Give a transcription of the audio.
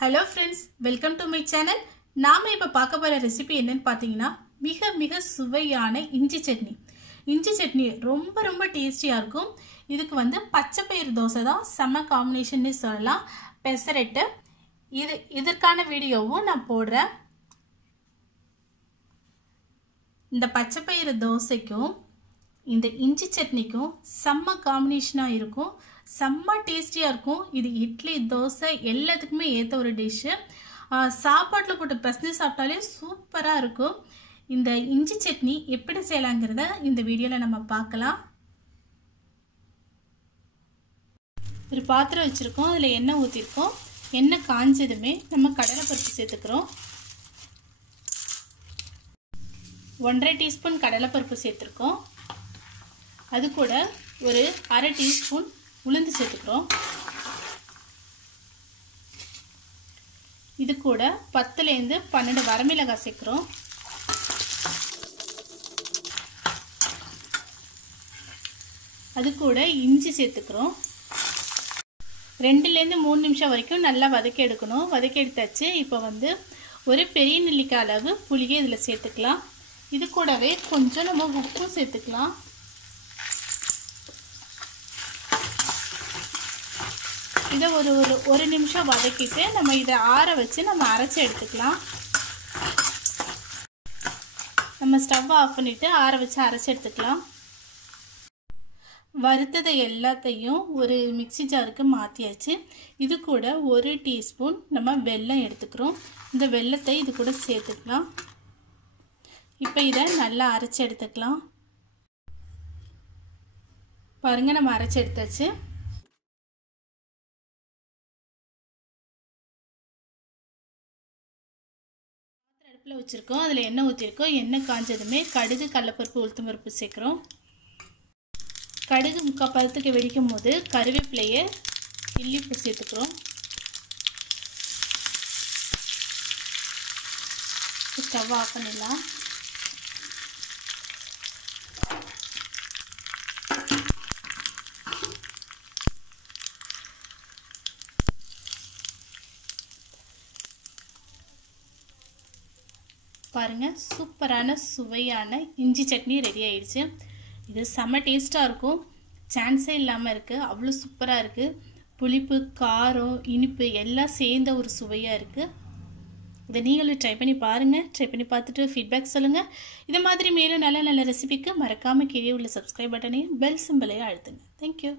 Hello friends welcome to my channel நாம இப்போ பார்க்க போகிற ரெசிபி என்னன்னு பார்த்தீங்கன்னா மிக மிக சுவையான இஞ்சி சட்னி. இஞ்சி சட்னி ரொம்ப ரொம்ப டேஸ்டியாக இருக்கும். இதுக்கு வந்து பச்சை பயிர் தோசை தான் செம்ம காம்பினேஷன்னு சொல்லலாம். பெசரெட்டு. இது இதற்கான வீடியோவும் நான் போடுறேன். இந்த பச்சை பயிறு தோசைக்கும் இந்த இஞ்சி சட்னிக்கும் செம்ம காம்பினேஷனாக இருக்கும். செம்ம டேஸ்டியாக இருக்கும். இது இட்லி தோசை எல்லாத்துக்குமே ஏற்ற ஒரு டிஷ்ஷு சாப்பாட்டில் போட்டு பசங்க சாப்பிட்டாலே சூப்பராக இருக்கும். இந்த இஞ்சி சட்னி எப்படி செய்யலாங்கிறத இந்த வீடியோவில் நம்ம பார்க்கலாம். ஒரு பாத்திரம் வச்சுருக்கோம். அதில் எண்ணெய் ஊற்றிருக்கோம் எண்ணெய் காஞ்சதுமே நம்ம கடலைப்பருப்பு சேர்த்துக்கிறோம். ஒன்றரை டீஸ்பூன் கடலைப்பருப்பு சேர்த்துருக்கோம். அது கூட ஒரு அரை டீஸ்பூன் உளுந்து சேர்த்துக்கிறோம். இது கூட பத்துலேருந்து பன்னெண்டு வரமிளகாய் சேர்க்குறோம். அது கூட இஞ்சி சேர்த்துக்கிறோம். ரெண்டுலேருந்து மூணு நிமிஷம் வரைக்கும் நல்லா வதக்கி எடுக்கணும். வதக்கி எடுத்தாச்சு. இப்போ வந்து ஒரு பெரிய நெல்லிக்காய் அளவு புளியை இதில் சேர்த்துக்கலாம். இது கூடவே கொஞ்சம் நம்ம உப்பும் சேர்த்துக்கலாம். இதை ஒரு ஒரு ஒரு நிமிஷம் வதக்கிட்டு நம்ம இதை ஆற வச்சு நம்ம அரைச்சி எடுத்துக்கலாம். நம்ம ஸ்டவ் ஆஃப் பண்ணிவிட்டு ஆற வச்சு அரைச்சி எடுத்துக்கலாம். வறுத்ததை எல்லாத்தையும் ஒரு மிக்சி ஜாருக்கு மாற்றியாச்சு இது கூட ஒரு டீஸ்பூன் நம்ம வெல்லம் எடுத்துக்கிறோம். இந்த வெல்லத்தை இது கூட சேர்த்துக்கலாம். இப்போ இதை நல்லா அரைச்சி எடுத்துக்கலாம். பாருங்கள் நம்ம அரைச்சி எடுத்தாச்சு. அடுப்பில் வச்சுருக்கோம். அதில் எண்ணெய் ஊற்றிருக்கோம் எண்ணெய் காஞ்சதுமே கடுகு கடலப்பருப்பு உளுத்தம் பருப்பு சேர்க்குறோம். கடுகு முக்கால் பதத்துக்கு வெடிக்கும் போது கருவேப்பிலையை கிள்ளிப்பு சேர்த்துக்கிறோம் ஸ்டவ் ஆஃப் பண்ணிடலாம். பாருங்கள் சூப்பரான சுவையான இஞ்சி சட்னி ரெடி ஆயிடுச்சு. இது செம்ம டேஸ்ட்டாக இருக்கும். சான்ஸே இல்லாமல் இருக்குது அவ்வளோ சூப்பராக இருக்குது புளிப்பு காரம் இனிப்பு எல்லாம் சேர்ந்த ஒரு சுவையாக இருக்குது இதை நீங்களும் ட்ரை பண்ணி பாருங்கள் ட்ரை பண்ணி பார்த்துட்டு ஃபீட்பேக் சொல்லுங்கள் இது மாதிரி மேலும் நல்ல நல்ல ரெசிபிக்கு மறக்காமல் கீழே உள்ள சப்ஸ்கிரைப் பட்டனையும் பெல் சிம்பிளையும் அழுத்துங்க. தேங்க்யூ